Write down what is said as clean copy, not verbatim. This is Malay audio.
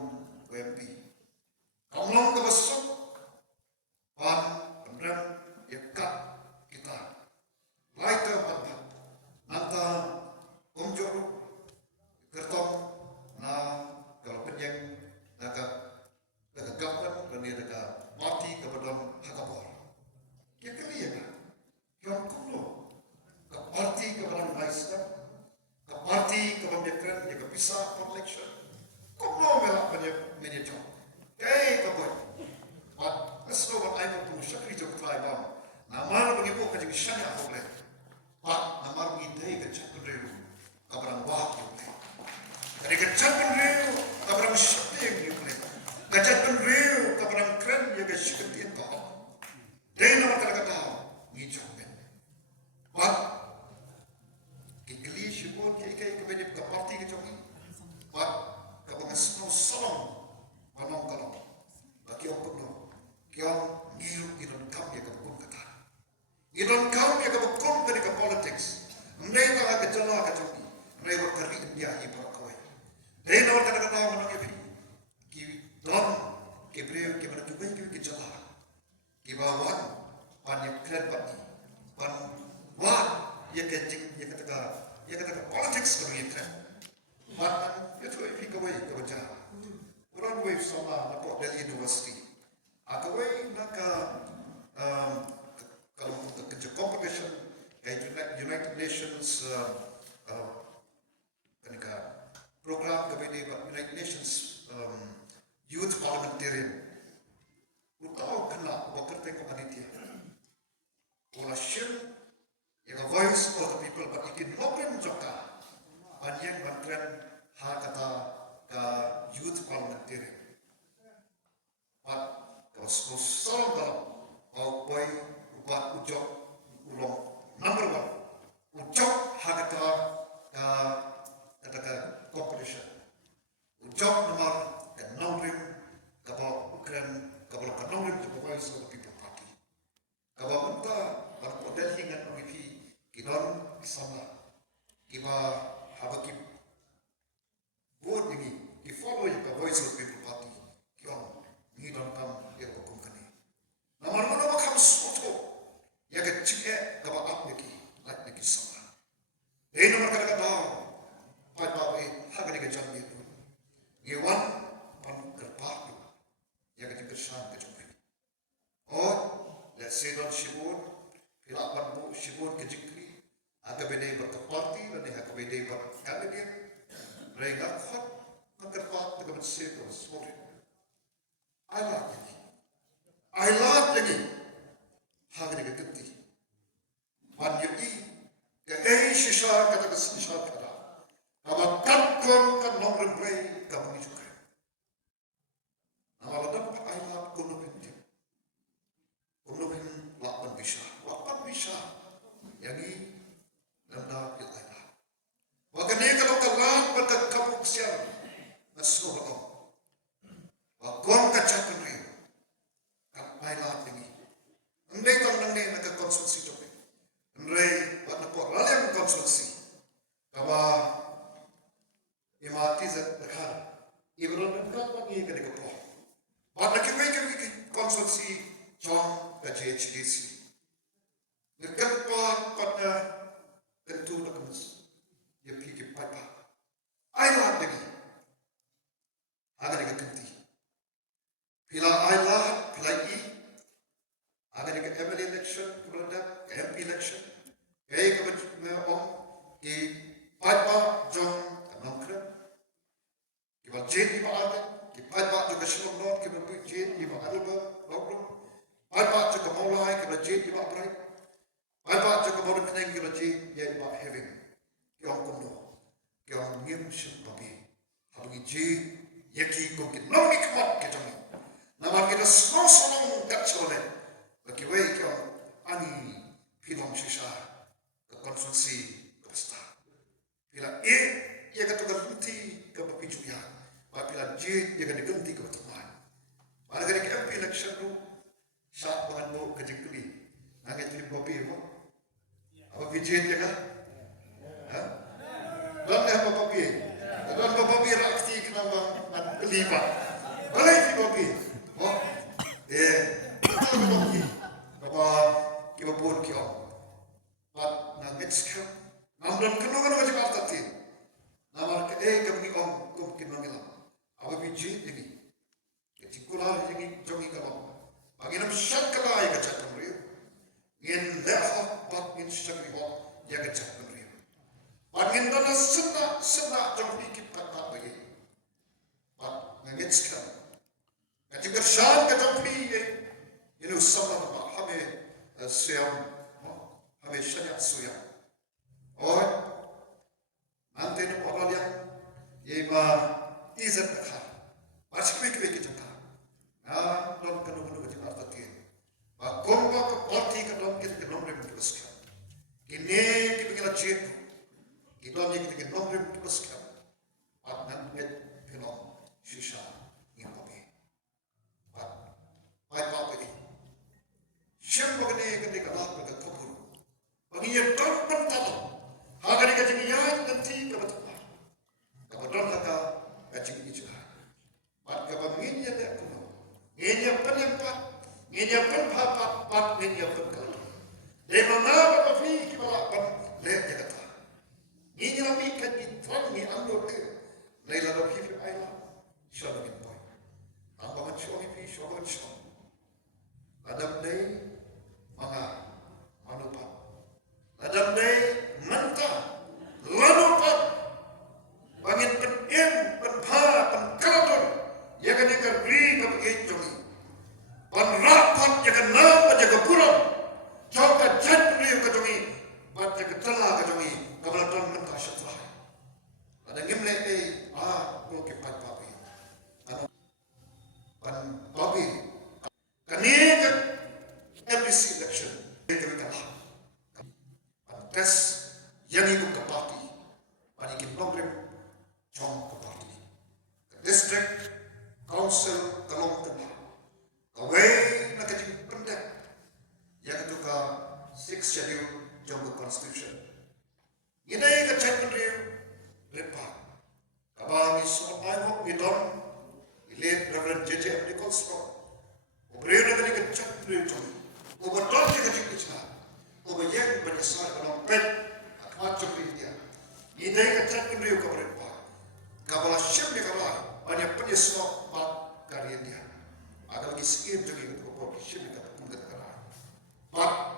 ketum UMP. Kalau ke besok, beneran ikat kita. Laita pada nanta umjuru ketum na kalau penyeng dekat government dan dia dekat parti kepada hakapor. Dia kalian yang kuno ke parti kepada Malaysia, ke parti kepada Demokrat dia kepisah election. Kuno melak banyak job. Kapan? Asal orang ayat tu syakri jauh terlalu. Nama bagi bukan jadi syanya boleh. Nama bagi day kecapun relu kabarang wah boleh. Dari kecapun relu kabarang syakri boleh. Kecapun relu kabarang keren dia kesyakri kau. Dari nama kata hijau kan. Kekeli syukur kekai kebenar ke parti kecoki. Kabarang salong panong kalau bagi orang penuh. Yang ngiru inon kam ya kabukun kata. Inon kam ya kabukun dari ke politics. Mereka agak jelah kecuali. Mereka kari India ibar kawai. Mereka orang kata menang epi. Ki don kebreu kemana kubai ki jelah. Ki bawan banyak keren bani. Ban wan ya kecik ya kata politics kalau itu. Ban ya tu epi kawai kerja. Orang wave sama nak dari universiti. Akawai naka kalau kerja competition United Nations program kepada United Nations Youth Parliamentarian. Utau kena bakar tengok panitia. Ola share yang voice of the people but ikin lopen joka. Banyak bantren ha kata ke Youth Parliamentarian. Kosong dalam awai ubah ujok ulong number 1 ujok harga kata competition ujok nomor ke-6 kapal Ukraine kapal ke-6 tu pokoknya semua people party kapal kita berpodal hingga OVP kinon sama kita habaki buat ini ki follow the voice of people party kion ni dalam kam yang hukum kini. Nama mana makam soto yang kecik kaba up lagi lagi sama. Ini nomor kata pai bawa harga ni kejam itu. Iwan pan kerpah yang kecik kersan kecik. Oh, let's say don shibun pilapan bu shibun kecikri agak beda berkeparti dan agak beda berkandidat. Mereka kuat kerpah dengan sesuatu semua. I love lagi. Hagri ke kenti. Banyak ke shisha kata shisha kata. Kalau takkan kan nomor play kamu juga. Nama ladang I love kuno pintu. Kuno pin lapan bisa. Yang ini landa kita. Waktu kalau kalah pada kamu siapa nasuh atau Wagong kacang penuh, kapai lah ini. Andai kau nanti nak konsultasi tu, andai buat nak lalu konsultasi, kawa imati zat berhal, ibarat berapa ni kena kau. Buat nak kau konsultasi John ke JHDC. Dekat pada tentu nak mus, dia pergi pada. Ayat lagi, ada dekat kenti. Bila ayah pelagi, ada di MLA election, kemudian MP election, kemudian di Paipa John Nongkran, kemudian Jane di Baada, di Paipa juga Selangor, kemudian Jane di Baada Lockdown, Paipa juga Mulai, kemudian Jane di Baada, Paipa juga Modern Penang, kemudian Jane di Baada Having, yang kuno, yang ngim sempabi, hari Jane yaki mungkin nawi kemat kejami. Nama kita semua tak soleh. Bagi wei kau ani film sisa konsumsi pesta. Bila ia kata berhenti ke berpijuya. Bila J ia kata ganti ke berteman. Pada kali MP election tu saat bahan bau kejengkeli. Nangis film kopi apa? Apa pijuan dia kan? Dan apa kopi? Dan apa kopi rakti kenapa? lipat. Balai ki bobi. Oh. Bobi. Bapa ki bapun ki om. Pat na ngetskem. Namdan kenu ka Jakarta ti. Namar ke ka ni om kum ki mangilam. Aba bi ji ni. Ki kular ni jongi ka om. Panginam syakala ka chatam riu. Ngin leha pat ngin syakri ho ya ka chatam riu. Pangin dana sena jom pikir pat bagi. Pat ngetskem. Ketika syam ka jom pikir ini sama apa hame siam hame syariat siam. Oh, nanti ni orang yang ia izin berkah. Macam itu kita tak. Nah, dalam kanu kita arti tiada. Bakom ke parti ke dalam kita nomor berteruskan. Kini kita kena cek. Kita ni kita nomor berteruskan. Atnan met penom sisa yang kami. Baik apa ini? Siapa kini kita kalah pada kabur. Bagi yang terpental. Hagari ka jingiyan nanti ka batapa. Kabadon ka kajing ija. Pat ka banginya na kuno. Ngenya panempat, ngenya panpapat, pat ngenya pankal. De mangaba pa fi ki bala pan le jagata. Ngenya na mi ka itran ni ando te. Leila do fi aila. Shalo gin boy. Amba man shoni fi sholo shon. Adam dei mga manupa. Adam dei manta lalupat bangin pen penpa penkalaton ya kan ikan ri kam ejoni panrapat ya kan nama jaga puram joka jatri ka jongi bat jaga tala ka jongi kamalaton menta syatra ada ngimle ko ke pat papi ano pan papi kanik MPC election itu kalah tes yang ibu ke parti, panikin nomor jom ke parti, ke district council kalong tengah, kawai nak jadi pendek, yang itu ke 6 schedule jom ke constitution. Ini ke chapter repa, kabami soal ayam idom, ilet Reverend JJ Nichols Roy, obrol nak ke chapter jom, obrol ke jadi bicara. Yang bersama dalam pet macam ini. Ini yang terjadi di Kabupaten. Kabala siapa yang kabala banyak penyesal karya dia. Agar kisah ini jadi Kabupaten siapa yang kabala.